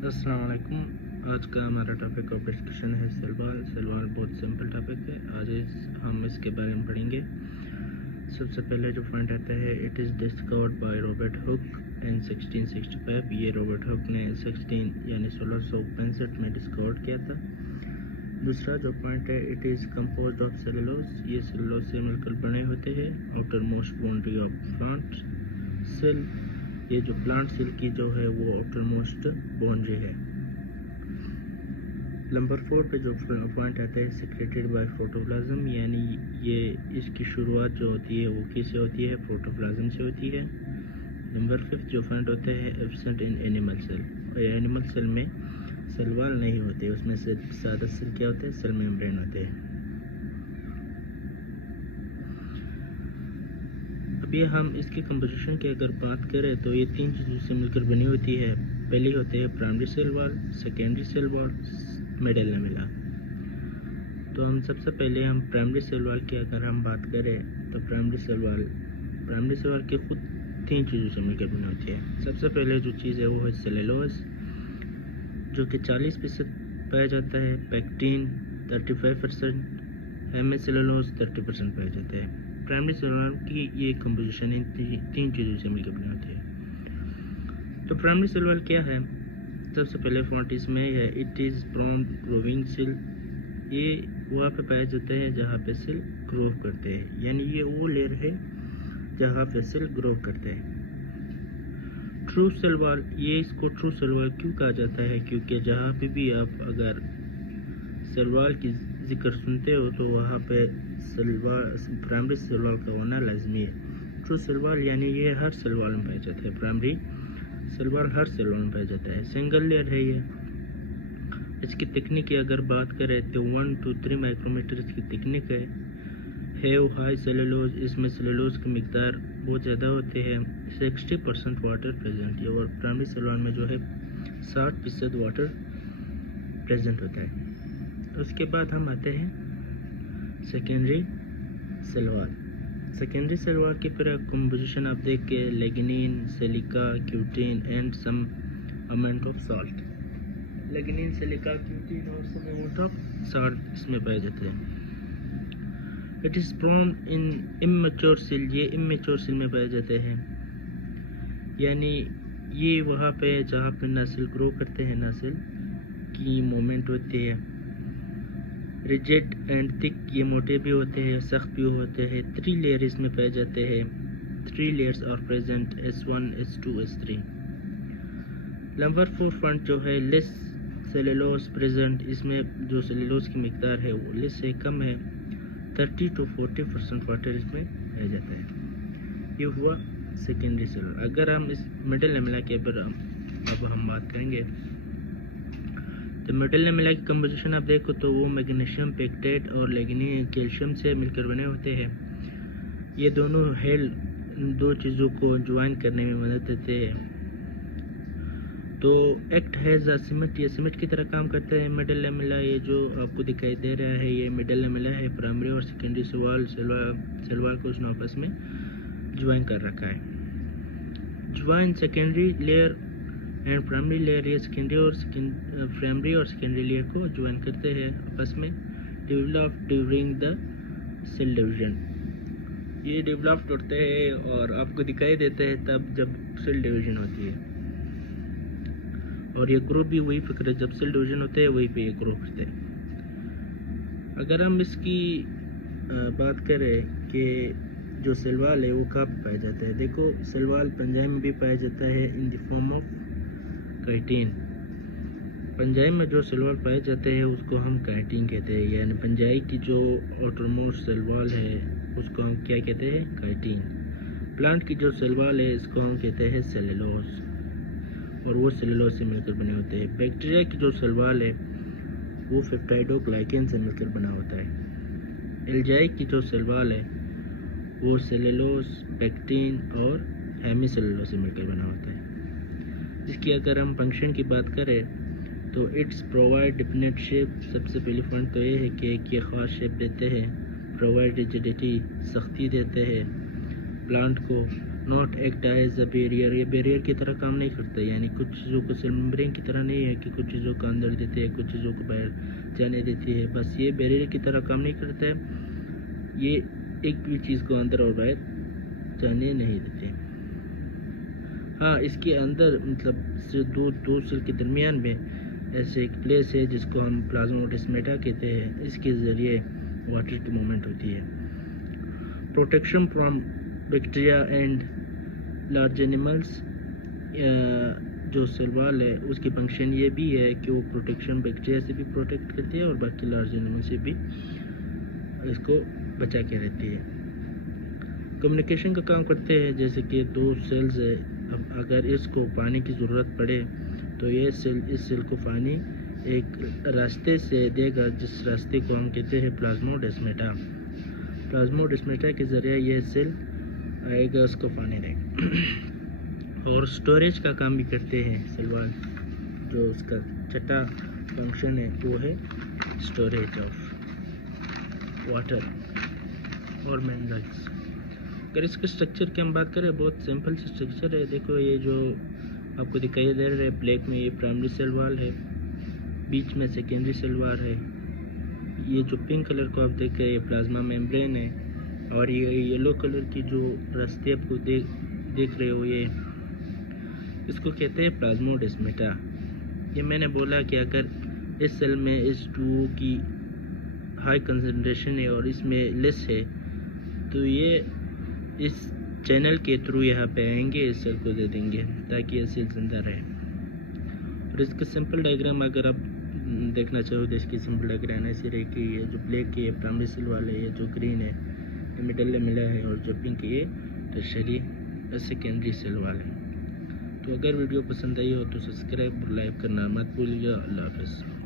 अस्सलाम वालेकुम। आज का हमारा टॉपिक ऑफ डिस्कशन है सलवार। सलवार बहुत सिंपल टॉपिक है। आज हम इसके बारे में पढ़ेंगे। सबसे पहले जो पॉइंट आता है, it is discovered by Robert Hooke in 1665। ये रॉबर्ट हुक ने 1665 में डिस्कवर किया था। दूसरा जो पॉइंट है, it is composed of cellulose. ये सेलुलोज से मिलकर बने होते हैं। Outermost boundary of plant cell, ये जो प्लांट सेल की जो है वो आउटर मोस्ट बाउंड्री है। नंबर 4 पे जो पॉइंट आता है, सेक्रेटेड बाय प्रोटोप्लाज्म, यानी ये इसकी शुरुआत जो होती है वो किससे होती है? प्रोटोप्लाज्म से होती है। नंबर 5 जो पॉइंट होता है, absent in animal cell. Animal cell में सेल वॉल नहीं होते, उसमें से सादा सेल क्या होते हैं? सेल मेम्ब्रेन होते हैं। अभी हम इसकी कंपोजिशन की अगर बात करें तो ये 3 चीज़ों से मिलकर बनी होती है। पहली होते हैं primary cell wall, secondary cell wall, middle lamella. तो हम सबसे पहले हम प्राइमरी सेल वॉल की अगर हम बात करें तो प्राइमरी सेल वॉल की खुद 3 चीज़ों से मिलकर बनी होती है। सबसे पहले जो चीज़ है वो है सेलुलोज, जो कि 40% पाया जाता है। पैक्टिन 35%, हेमिसेलुलोज 30% पाया जाता है। प्राइमरी सेलुलर की ये कंपोजिशन इन 3 चीज़ों से मिलकर बनी होती है। तो प्राइमरी सेलुलर क्या है? सबसे पहले पॉइंट इसमें है, it is prompt growing cell. ये वहाँ पे पाया जाता है जहाँ पे सेल ग्रो करते हैं, यानी ये वो लेयर है जहाँ पे सेल ग्रो करते हैं। ट्रू सेल वॉल, ये इसको ट्रू सेल वॉल क्यों कहा जाता है? क्योंकि जहाँ पे भी आप अगर सेल वॉल की जिक्र सुनते हो तो वहाँ पे प्राइमरी सेल वॉल का होना लाजमी है। ट्रू सेल वॉल यानी ये हर सेल वॉल में पाया जाता है। प्राइमरी सेल वॉल हर सेल वॉल में पाया जाता है। सिंगल लेयर है ये। इसकी थिकनेस की अगर बात करें तो 1 to 3 माइक्रोमीटर इसकी थिकनेस है। हैव हाई सेलुलोज, इसमें सेलुलोज की मिकदार बहुत ज़्यादा होते हैं। 60% वाटर प्रेजेंट है, और प्राइमरी सेल वॉल में जो है 60% वाटर प्रेजेंट होता है। उसके बाद हम आते हैं secondary cell wall. Secondary cell wall की पूरा कंपोजिशन आप देख के, lignin, silica, cutin and some amount of salt. Lignin, silica, cutin और सम अमाउंट ऑफ सॉल्ट इसमें पाए जाते हैं। It is formed in immature cell, ये इमेच्योर सेल में पाए जाते हैं, यानी ये वहाँ पे जहाँ पे ना सेल ग्रो करते हैं ना सेल की मूवमेंट होती है। रिजिड एंड थिक, ये मोटे भी होते हैं, सख्त भी होते हैं। 3 लेयर इसमें पाए जाते हैं। 3 layers are present, S1, S2, S3। Number 4 point जो है, लेस सेलुलोज प्रेजेंट, इसमें जो सेलुलोज की मिकदार है वो लेस से कम है। 30 to 40% वाटर इसमें पाया जाता है। ये हुआ सेकेंडरी सेलुलर। अगर हम इस मिडिल लेमेला के ऊपर अब हम बात करेंगे तो मिडिल लेमेला की कंपोजिशन आप देखो तो वो मैग्नीशियम पेक्टेट और लिग्निन कैल्शियम से मिलकर बने होते हैं। ये दोनों हेड 2 चीज़ों को ज्वाइन करने में मदद देते हैं। तो एक्ट हैज अ सीमेंट, ये सीमेंट की तरह काम करते हैं। मिडिल लेमेला, ये जो आपको दिखाई दे रहा है ये मिडिल लेमेला है। प्राइमरी और सेकेंडरी सेल वॉल को उसने आपस में ज्वाइन कर रखा है। Join secondary layer and primary layer, ये प्राइमरी और सेकेंडरी लेयर को ज्वाइन करते हैं आपस में। Develop during the cell division, ये डेवलप्ड होते हैं और आपको दिखाई देते हैं तब जब सेल डिवीजन होती है। और ये ग्रो भी वही फिक्र है, जब सेल डिवीजन होते हैं वहीं पे ये ग्रो करते हैं। अगर हम इसकी बात करें कि जो सेल वॉल है वो कहाँ पर पाया जाता है, देखो सेल वॉल पंजाई में भी पाया जाता है in the form of chitin. पंजाई में जो सेल वॉल पाए जाते हैं उसको हम काइटिन कहते हैं, यानी पंजाई की जो आउटरमोस्ट सेल वॉल है उसको हम क्या कहते हैं? काइटिन। प्लांट की जो सेल वॉल है इसको हम कहते हैं सेलुलोज, और वो सेलुलोज से मिलकर बने होते हैं। बैक्टीरिया की जो सेल वॉल है वो पेप्टाइडोग्लाइकेन से मिलकर बना होता है। एल्जाई की जो सेल वॉल है वो सेलुलोज, पैक्टिन और हेमिसेलुलोज से मिलकर बना होता है। इसकी अगर हम फंक्शन की बात करें तो इट्स प्रोवाइड डिफिनेट शेप। सबसे पहली पॉइंट तो ये है कि एक ये ख़ास शेप देते हैं। प्रोवाइड रिजिडिटी, सख्ती देते हैं प्लांट को। Not act as a barrier, ये बैरियर की तरह काम नहीं करता, यानी कुछ चीज़ों को सेल मेम्ब्रेन की तरह नहीं है कि कुछ चीज़ों को अंदर देते हैं, कुछ चीज़ों को बाहर जाने देती है, बस ये बैरियर की तरह काम नहीं करता है, ये एक भी चीज़ को अंदर और बाहर जाने नहीं देते। हाँ, इसके अंदर मतलब दो सेल के दरमियान में ऐसे एक प्लेस है जिसको हम प्लाज्मोडेस्माटा कहते हैं, इसके ज़रिए वाटर की मूवमेंट होती है। Protection from bacteria and large animals, जो सेल वॉल है उसकी फंक्शन ये भी है कि वो प्रोटेक्शन बैक्टीरिया से भी प्रोटेक्ट करती है और बाकी लार्ज एनिमल से भी इसको बचा के रहती है। कम्युनिकेशन का काम करते हैं, जैसे कि दो सेल्स है, अब अगर इसको पानी की ज़रूरत पड़े तो ये सेल इस सेल को पानी एक रास्ते से देगा, जिस रास्ते को हम कहते हैं प्लाज्मोडेस्माटा। प्लाज्मोडेस्माटा के ज़रिए ये सेल आएगा, उसको पानी देगा। और स्टोरेज का काम भी करते हैं सेल वॉल, जो उसका छठा फंक्शन है वो है स्टोरेज ऑफ वाटर और मिनरल्स। अगर इसके स्ट्रक्चर की हम बात करें, बहुत सिंपल सा स्ट्रक्चर है। देखो ये जो आपको दिखाई दे रहा है ब्लैक में, ये प्राइमरी सेल वॉल है, बीच में सेकेंडरी सेल वॉल है, ये जो पिंक कलर को आप देख रहे हैं ये प्लाज्मा मेम्ब्रेन है, और ये येलो कलर की जो रास्ते आपको देख रहे हो ये इसको कहते हैं प्लाज्मोडेस्माटा। ये मैंने बोला कि अगर इस सेल में H2O की हाई कंसंट्रेशन है और इसमें लेस है तो ये इस चैनल के थ्रू यहाँ पे आएंगे, इस सेल को दे देंगे ताकि ये सेल जिंदा रहे। और इसका सिंपल डायग्राम अगर आप देखना चाहो तो इसकी सिंपल डायग्राम ऐसी रही कि ये जो ब्लैक है ये प्राइमरी सेल वाले, ये जो ग्रीन है ये मिडल में मिला है, और जो पिंक है ये टर्शियरी सेकेंडरी सेल वाले। तो अगर वीडियो पसंद आई हो तो सब्सक्राइब और लाइक करना मत भूलिएगा। अल्लाह हाफ़िज़।